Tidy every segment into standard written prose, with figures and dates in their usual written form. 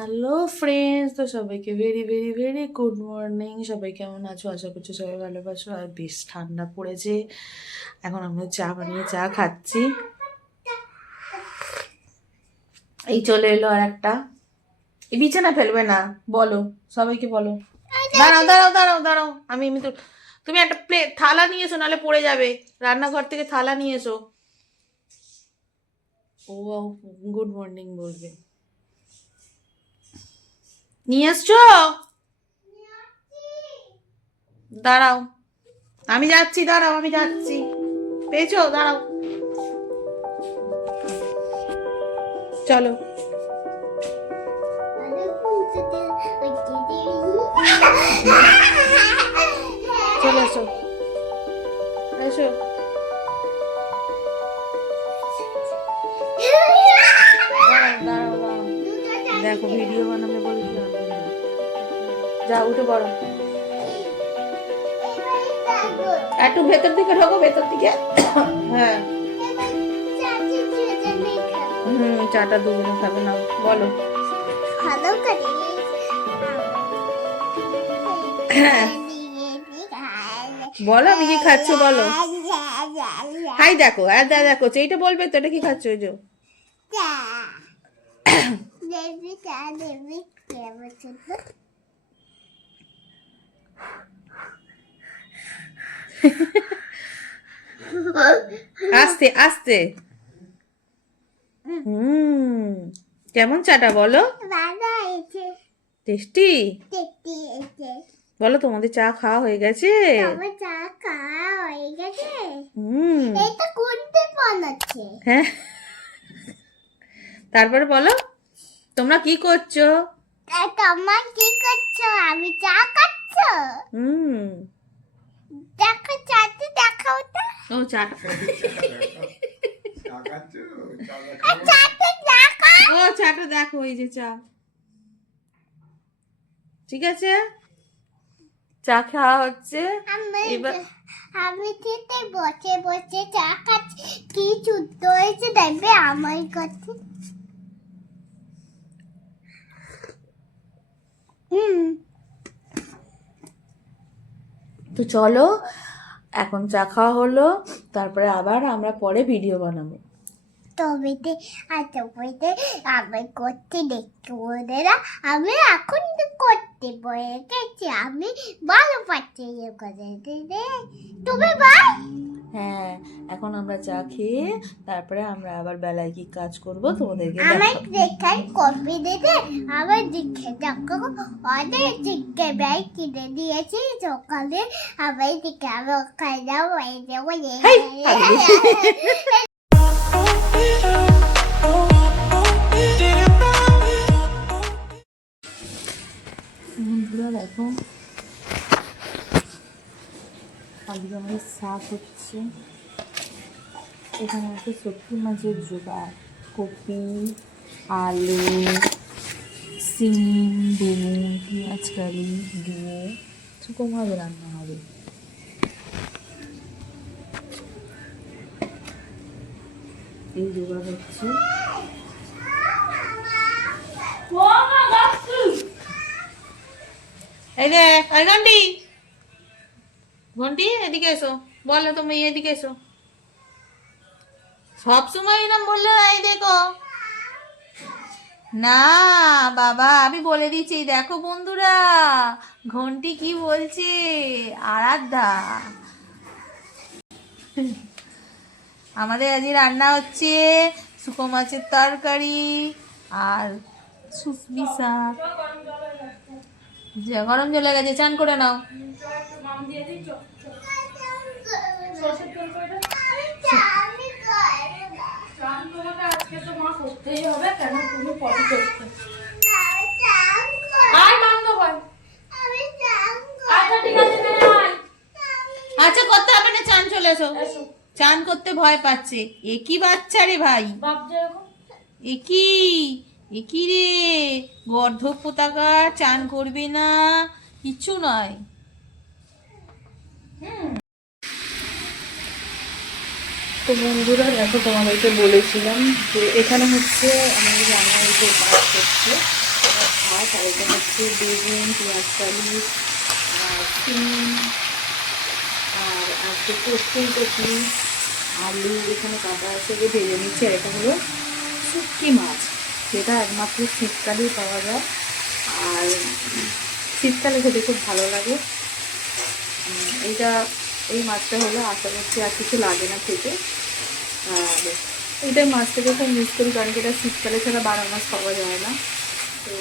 Hello friends, তো সবাইকে very very very good morning. সবাই কেমন আছো? আশা করছি সবাই ভালোবাসো। আর বেশ ঠান্ডা পড়েছে। এখন আমরা চা বানিয়ে চা খাচ্ছি। এই চলে এলো আর একটা। এই বিছানা ফেলবে না, বলো সবাইকে, বলো। দাঁড়াও দাঁড়াও দাঁড়াও দাঁড়াও, আমি তো, তুমি একটা প্লেট থালা নিয়ে এসো, নাহলে পড়ে যাবে। রান্নাঘর থেকে থালা নিয়ে এসো। ও গুড মর্নিং বলবে। নিয়ে এসছো? দাঁড়াও, আমি যাচ্ছি, দাঁড়াও আমি যাচ্ছি। পেয়েছো? দাঁড়াও, চলো চলে এসো, এসো। দাঁড়াও দাঁড়াও দাঁড়াও, দেখো ভিডিও বানাবে বলেছিলাম। যা উঠে পড়ো, একটু ভেতর দিকে ঢোকো, ভেতর দিকে। হ্যাঁ চাটা দুজনে খাবে না, বলো। হ্যাঁ বলো, আমি কি খাচ্ছ বলো। হাই দেখো, আর দেখো এইটা বলবে তো, এটা কি খাচ্ছ? ওই যে আস্তে আস্তে। কেমন চাটা বলো? টেস্টি। বলো, তোমাদের চা খাওয়া হয়ে গেছে? হ্যাঁ, তারপরে বলো, তোমরা কি করছো? আমি চা খাচ্ছো? দেখো চাটি, দেখাও তো। ও চাটা, ও চাটা দেখো, এই যে চা। ঠিক আছে, চা খাওয়া হচ্ছে এবার। আমি খেতে বসে বসে চা খাচ্ছি। কি যুদ্ধ হয়েছে দেখবে আমার কাছে। তো চলো, এখন চা খাওয়া হলো, তারপরে আবার আমরা পরে ভিডিও বানাবো। তবেতে তবেতে আমি করতে দেখতে ওদেরা। আমি এখন করতে বয়ে গেছি। আমি ভালো পাচ্ছি তুমি ভাই। হ্যাঁ, এখন আমরা চা খেয়ে তারপরে আমরা আবার বেলায় কি কাজ করব তোমাদেরকে আমার দেখাবো। দেখাই কপি দিতে আমার দিকে দেখো, অনেক দিকে ব্যাগ কিনে দিয়েছি সকালে। আমার দিকে আমি খাই দাও বন্ধুরা দেখো, আজকে আমাদের শাক হচ্ছে। এখানে আছে সবজি মাছের জোগাড়, কপি, আলু, সিম, বেগুন, পেঁয়াজ কারি দিয়ে শুকোভাবে রান্না হবে। এই জোগাড় হচ্ছে। এই যে এই ঘন্টি, ঘন্টি এদিকে এসো, বলো তুমি এদিকে এসো। সবসময় এরকম বললে, এই দেখো না বাবা, আমি বলে দিচ্ছি। দেখো বন্ধুরা, ঘন্টি কি বলছে। আরাধ্যা, আমাদের আজকে রান্না হচ্ছে শুকো মাছের তরকারি আর সুসমি শাক। গরম জলে গেছে, চান করে নাও। আচ্ছা করতে হবে না, চান চলে এসো। চান করতে ভয় পাচ্ছে। একই বাচ্চা রে ভাই, একই রে, গর্ধব পোতাকা, চান করবে না, কিচ্ছু নয়। তো বন্ধুরা দেখো, তোমাদেরকে বলেছিলাম যে এখানে হচ্ছে আমাদের রান্নার উপর কাজ করছে। ভাত, আর এটা হচ্ছে বেগুন, পেঁয়াজ কালি, সিম, আর আজকে ফুলকপি, আলু এখানে কাটা আছে, যে ভেজে নিচ্ছে। আর এটা হলো শুটকি মাছ, যেটা একমাত্র শীতকালেই পাওয়া যায়, আর শীতকালে খেতে খুব ভালো লাগে। এইটা এই মাছটা হলো, আশা করছি আর কিছু লাগে না খেতে। আর এইটাই মাছটাকে খুব মিস করি, কারণ কি এটা শীতকালে ছাড়া 12 মাস পাওয়া যায় না। তো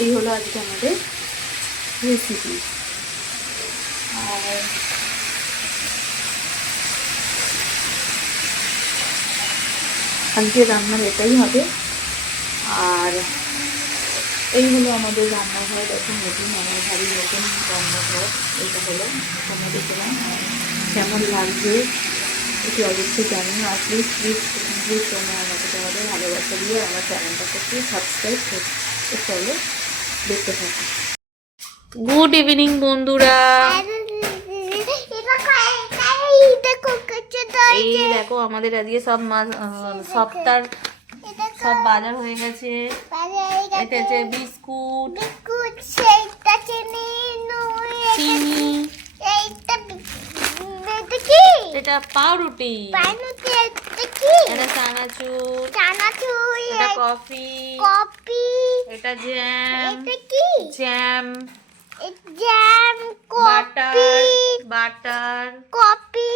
এই হলো আজকে আমাদের রেসিপি। আর আজকে রান্নার এটাই হবে। আর এই হলো আমাদের রান্নাঘর, এখন নতুন আমার ভারী নতুন রান্নাঘর। এটা হলো আমাদের কেমন লাগবে এটি অবশ্যই জানেন। আর প্লিজ প্লিজ প্লিজ তোমরা আমাকে তোমাদের ভালোবাসা দিয়ে আমার চ্যানেলটাকে একটু সাবস্ক্রাইব করতে, চলো দেখতে থাকো। গুড ইভিনিং বন্ধুরা, এই দেখো আমাদের আজকে সব সপ্তাহ সব বাজার হয়ে গেছে। এটা হচ্ছে বিস্কুট, চিনি, এটা পাউরুটি, এটা চানাচুর, এটা কফি, এটা জ্যাম, বাটার, কপি,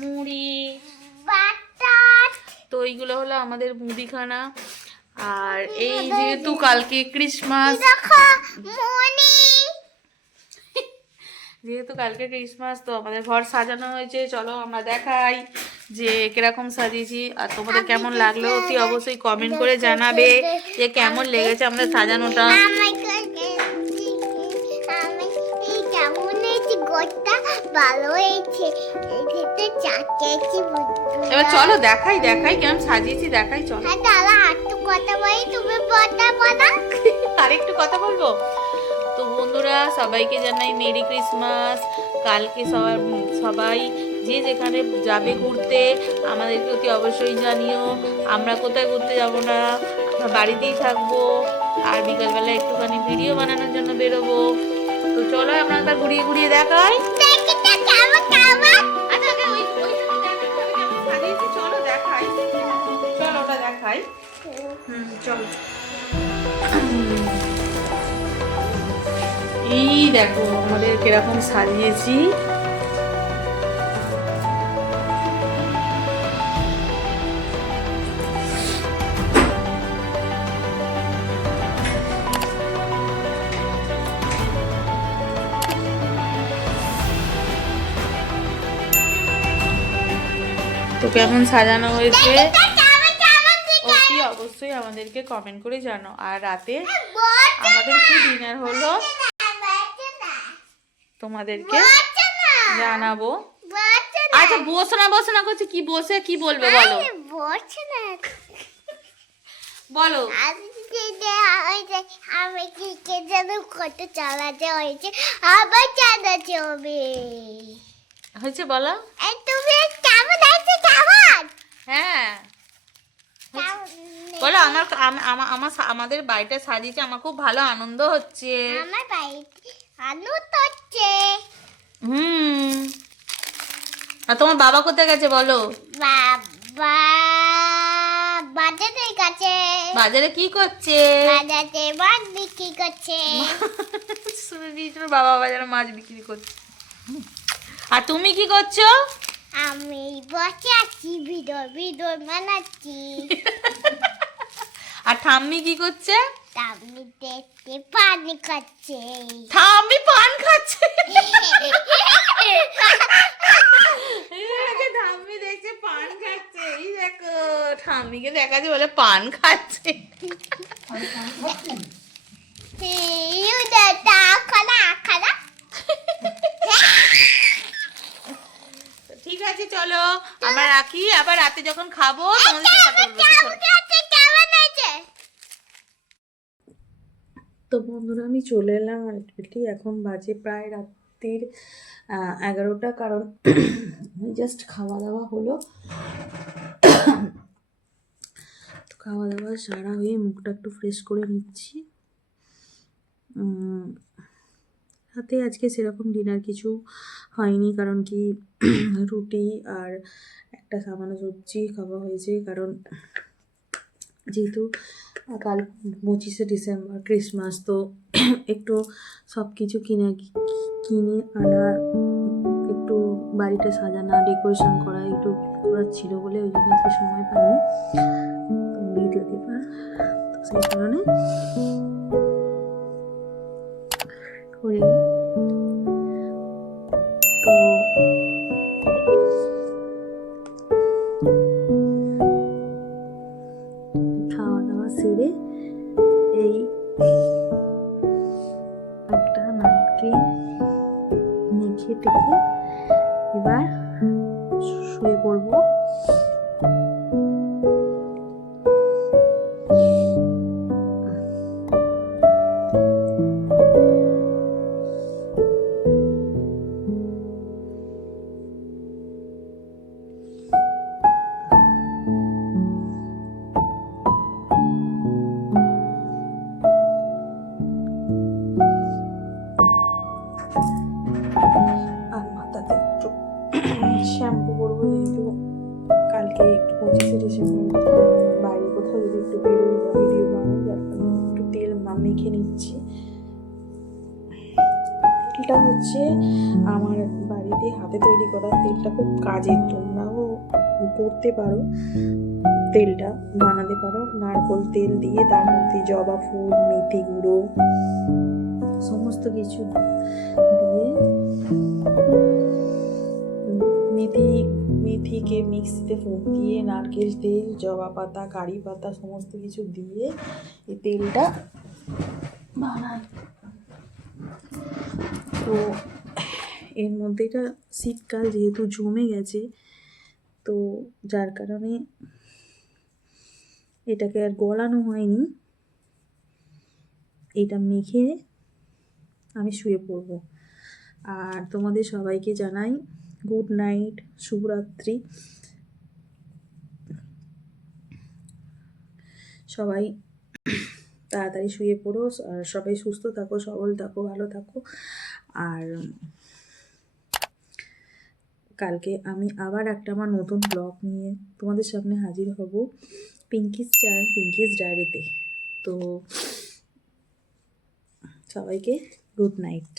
মুড়ি। বাটার। তো এইগুলো হলো আমাদের মুদিখানা। আর এই যেহেতু কালকে ক্রিসমাস, তো আমাদের ঘর সাজানো হয়েছে। চলো আমরা দেখাই যে কিরকম সাজিয়েছি, আর তোমাদের কেমন লাগলো অতি অবশ্যই কমেন্ট করে জানাবে যে কেমন লেগেছে আমাদের সাজানোটা। ভালো হয়েছে। এবার চলো দেখাই কেমন সাজিয়েছি, দেখাই চলো। আরেকটু কথা বলবো। তো বন্ধুরা, সবাইকে জানাই মেরি ক্রিসমাস। কালকে সবাই যে যেখানে যাবে ঘুরতে আমাদেরকে অতি অবশ্যই জানিও। আমরা কোথায় ঘুরতে যাব না, আমরা বাড়িতেই থাকবো। আর বিকালবেলা একটুখানি ভিডিও বানানোর জন্য বেরোবো। তো চলো আমরা একবার ঘুরিয়ে ঘুরিয়ে দেখাই। চলো দেখাই, চলো ওটা দেখাই। চলো। এই দেখো আমাদের কিরকম সাজিয়েছি। তো কেমন সাজানো হয়েছে অতি অবশ্যই আমাদেরকে কমেন্ট করে জানো। আর রাতে আমাদের কি ডিনার হলো তোমাদেরকে জানাবো। আচ্ছা বসে না করছে, কি বসে কি বলবে বলো, বলো। আমি কি যেন কত চালাতে হয়েছে, আবার চালাতে হবে হয়েছে বলো। তুমি কেমন আছে? কেমন? হ্যাঁ বলো। আমাদের বাড়িটা সাজিয়েছে, আমার খুব ভালো আনন্দ হচ্ছে। আমার বাড়িতে আনন্দ হচ্ছে। আর তোমার বাবা কোথায় গেছে বলো? বাবা বাজারে গেছে। বাজারে কি করছে? বাজারে মাছ বিক্রি করছে। শুনে দিয়েছিল বাবা বাজারে মাছ বিক্রি করছে। আর তুমি কি করছো? আমি বসে আছি, ভিডিও বানাচ্ছি। আর ঠাম্মি কি করছে? ঠাম্মি দেখতে পান খাচ্ছে। ঠাম্মি পান খাচ্ছে। ঠাম্মি দেখছে পান খাচ্ছে। এই দেখো ঠাম্মিকে দেখাচ্ছে, বলে পান খাচ্ছে। ঠিক আছে চলো আমরা রাখি, আবার রাতে যখন খাবো তো বন্ধুরা আমি চলে এলাম আলটিমেটলি। এখন বাজে প্রায় রাত্রির 11টা, কারণ জাস্ট খাওয়া দাওয়া হলো। খাওয়া দাওয়া সারা হয়ে মুখটা একটু ফ্রেশ করে নিচ্ছি। রাতে আজকে সেরকম ডিনার কিছু হয়নি, কারণ কি রুটি আর একটা সামান্য সবজি খাওয়া হয়েছে, কারণ যেহেতু কাল 25শে ডিসেম্বর ক্রিসমাস, তো একটু সব কিছু কিনে আনা, একটু বাড়িটা সাজানো, ডেকোরেশন করা একটু করার ছিল বলে ওই জন্য আজকে সময় পাইনি ভিডিও দেবার। তো সেই কারণে করিনি। তো খাওয়া দাওয়া সেরে এই একটা নাইট ক্রিম মেখে টেখে এবার শুয়ে পড়বো। আর মাথাতে একটু শ্যাম্পু করবো, যেহেতু কালকে একটু 25শে ডিসেম্বর বাইরে কোথাও যদি একটু বেরোই বা ভিডিও বানাই, যার কারণে একটু তেল মেখে নিচ্ছি। তেলটা হচ্ছে আমার বাড়িতে হাতে তৈরি করা তেলটা, খুব কাজের, তোমরাও করতে পারো, তেলটা বানাতে পারো। নারকেল তেল দিয়ে তার মধ্যে জবা ফুল, মেথি গুঁড়ো সমস্ত কিছু দিয়ে মেথিকে মিক্সিতে ফুটিয়ে নারকেল তেল, জবা পাতা, কারি পাতা সমস্ত কিছু দিয়ে এই তেলটা বানাই। তো এর মধ্যে এটা শীতকাল যেহেতু জমে গেছে, তো যার কারণে এটাকে আর গলানো হয়নি। এটা মেখে আমি শুয়ে পড়বো। আর তোমাদের সবাইকে জানাই গুড নাইট, শুভরাত্রি। সবাই তাড়াতাড়ি শুয়ে পড়ো, আর সবাই সুস্থ থাকো, সবল থাকো, ভালো থাকো। আর কালকে আমি আবার একটা আমার নতুন ব্লগ নিয়ে তোমাদের সামনে হাজির হব, পিঙ্কিস চ্যানেল পিঙ্কিস ডায়েরিতে। তো সবাইকে গুড নাইট।